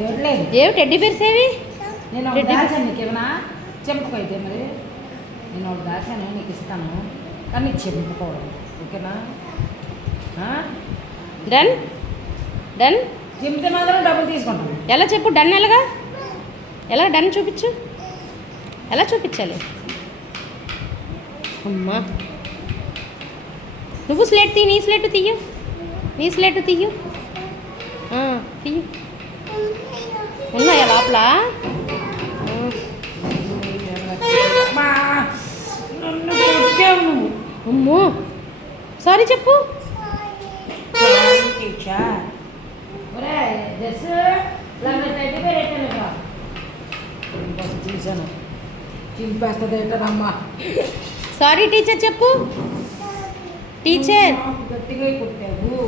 ఏవి teddy bears ఏవి? నేను ఒకటి దాచాను, నీకు ఏమన్నా చెంపుకైతే మరి నేను ఒకటి దాచాను నీకు ఇస్తాను, కానీ నీకు చెంపుకోవడం ఓకేనా? Done done. చెంపితే మాత్రం డబ్బులు తీసుకుంటాను. ఎలా చెప్పు డన్? ఎలా డన్ చూపించు, ఎలా చూపించాలి? అమ్మా నువ్వు స్లేట్ తీ, నీ స్లేట్ తీయు, నీ స్లేట్ తీయు, తీయు. ఉన్నాయా లోపల? అమ్మో సారీ చెప్పు. తీసాను చింపేస్తుంది ఏంటమ్మా. సారీ టీచర్ చెప్పు. టీచర్ గట్టిగా కొట్టావు.